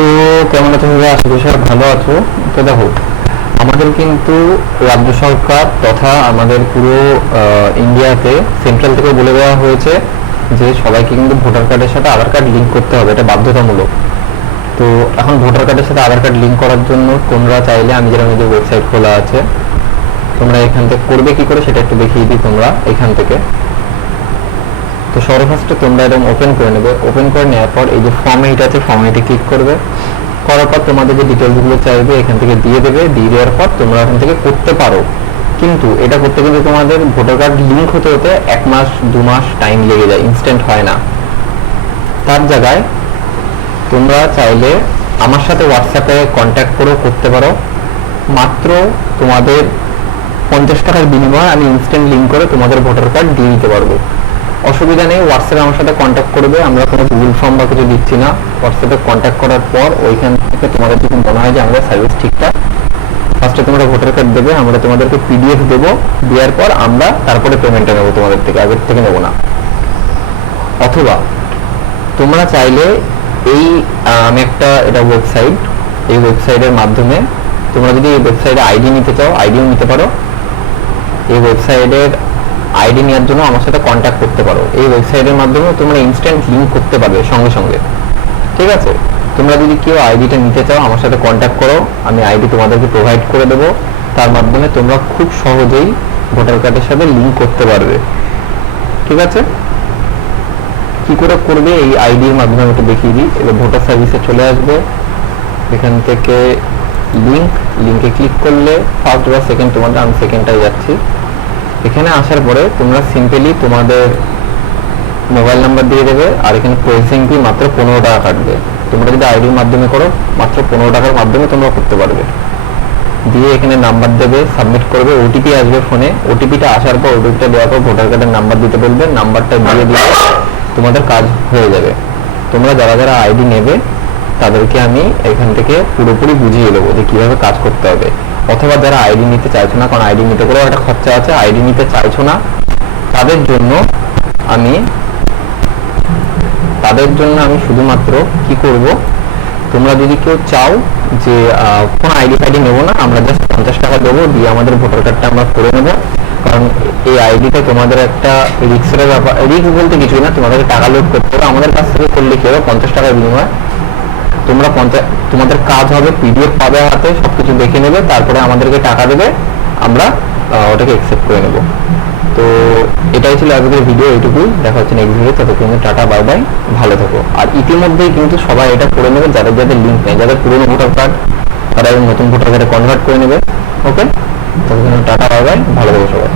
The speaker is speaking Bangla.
তো কেমন আছো ভাইয়া? আশা করি সবাই ভালো আছো। তো দেখো, আমাদের কিন্তু রাজ্য সরকার তথা আমাদের পুরো ইন্ডিয়াতে সেন্ট্রাল থেকে বলে দেওয়া হয়েছে যে সবাইকে কিন্তু ভোটার কার্ডের সাথে আধার কার্ড লিঙ্ক করতে হবে, এটা বাধ্যতামূলক। তো এখন ভোটার কার্ডের সাথে আধার কার্ড লিঙ্ক করার জন্য তোমরা চাইলে, আমি যেরকম যে ওয়েবসাইট খোলা আছে, তোমরা এখান থেকে করবে কি করে সেটা একটু দেখিয়ে দিই। তোমরা এখান থেকে তো সর্বফার্স্টে তোমরা এরকম ওপেন করে নেবে। ওপেন করে নেওয়ার পর এই যে ফর্ম এইট আছে, ফর্ম এইটে ক্লিক করবে। করার পর তোমাদের যে ডিটেলসগুলো চাইবে এখান থেকে দিয়ে দেবে। দিয়ে দেওয়ার পর তোমরা এখান থেকে করতে পারো, কিন্তু এটা করতে কিন্তু তোমাদের ভোটার কার্ড লিঙ্ক হতে হতে 1 মাস 2 মাস টাইম লেগে যায়, ইনস্ট্যান্ট হয় না। তার জায়গায় তোমরা চাইলে আমার সাথে হোয়াটসঅ্যাপে কন্ট্যাক্ট করেও করতে পারো। মাত্র তোমাদের 50 টাকার বিনিময়ে আমি ইনস্ট্যান্ট লিঙ্ক করে তোমাদের ভোটার কার্ড দিয়ে দিতে পারবো। অসুবিধা নেই, হোয়াটসঅ্যাপে আমার সাথে কন্ট্যাক্ট করবে। আমরা কোনো গুগল ফর্ম বা কিছু দিচ্ছি না। হোয়াটসঅ্যাপে কন্ট্যাক্ট করার পর ওইখান থেকে তোমাদের যদি মনে হয় যে আমাদের সার্ভিস ঠিকঠাক, ফার্স্টে তোমরা ভোটার কার্ড দেবে, আমরা তোমাদেরকে পিডিএফ দেবো। দেওয়ার পর আমরা তারপরে পেমেন্টটা নেবো তোমাদের থেকে, আগের থেকে নেবো না। অথবা তোমরা চাইলে এই আমি একটা এটা ওয়েবসাইট, এই ওয়েবসাইটের মাধ্যমে তোমরা যদি এই ওয়েবসাইটে আইডি নিতে চাও আইডিও নিতে পারো। এই ওয়েবসাইটের আইডি নেওয়ার জন্য আমার সাথে কন্ট্যাক্ট করতে পারো। এই ওয়েবসাইটের মাধ্যমে তোমরা ইনস্ট্যান্ট লিঙ্ক করতে পারবে সঙ্গে সঙ্গে, ঠিক আছে? তোমরা যদি কেউ আইডিটা নিতে চাও আমার সাথে কন্ট্যাক্ট করো, আমি আইডি তোমাদেরকে প্রোভাইড করে দেবো। তার মাধ্যমে তোমরা খুব সহজেই ভোটার কার্ডের সাথে লিঙ্ক করতে পারবে, ঠিক আছে? কি করে করবে এই আইডির মাধ্যমে একটু দেখিয়ে দিই। এবার ভোটার সার্ভিসে চলে আসবে, এখান থেকে লিঙ্কে ক্লিক করলে ফার্স্ট বা সেকেন্ড, তোমাদের আমি সেকেন্ডটাই যাচ্ছি। এখানে আসার পরে তোমরা সিম্পলি তোমাদের মোবাইল নাম্বার দিয়ে দেবে, আর এখানে প্রসেসিং ফি মাত্র 15 টাকা কাটবে। তোমরা যদি আইডির মাধ্যমে করো মাত্র 15 টাকার মাধ্যমে তোমরা করতে পারবে। দিয়ে এখানে নাম্বার দেবে, সাবমিট করবে, ওটিপি আসবে ফোনে। ওটিপিটা আসার পর, ওটিপিটা দেওয়ার পর ভোটার কার্ডের নাম্বার দিতে বলবে, নাম্বারটা দিয়ে দিলে তোমাদের কাজ হয়ে যাবে। তোমরা যারা যারা আইডি নেবে তাদেরকে আমি এখান থেকে পুরোপুরি বুঝিয়ে দেবো যে কীভাবে কাজ করতে হবে। অথবা যারা আইডি নিতে চাইছো না, কারণ আইডি নিতে করেও একটা খরচা আছে, আইডি নিতে চাইছো না, তাদের জন্য আমি শুধুমাত্র কি করব, তোমরা যদি কেউ চাও যে কোনো আইডি ফাইডি নেবো না, আমরা জাস্ট 50 টাকা দেবো, দিয়ে আমাদের ভোটার কার্ডটা আমরা করে নেবো। কারণ এই আইডিটা তোমাদের একটা রিক্সের ব্যাপার, রিক্স বলতে কিছুই না, তোমাদেরকে টাকা লোড করতে হবে। আমাদের কাছ থেকে করলে কি হবে, 50 টাকার বিনিময়ে তোমরা তোমাদের কাজ হবে, পিডিএফ পাবে হাতে, সবকিছু দেখে নেবে, তারপরে আমাদেরকে টাকা দেবে, আমরা ওটাকে অ্যাকসেপ্ট করে নেব। তো এটাই ছিল আজকের ভিডিও, এইটুকুই। দেখা হচ্ছে নেক্সট ভিডিও, ততক্ষণ টাটা, বাই বাই, ভালো থাকো। আর ইতিমধ্যেই কিন্তু সবাই এটা করে নেবে, যাদের যাদের লিঙ্ক নেই, যাদের পুরনো ভোটার কার্ড তারা নতুন ভোটার কার্ডে কনভার্ট করে নেবে। ওকে, ততক্ষণ টাটা, বাই বাই, ভালো থাকো সবাই।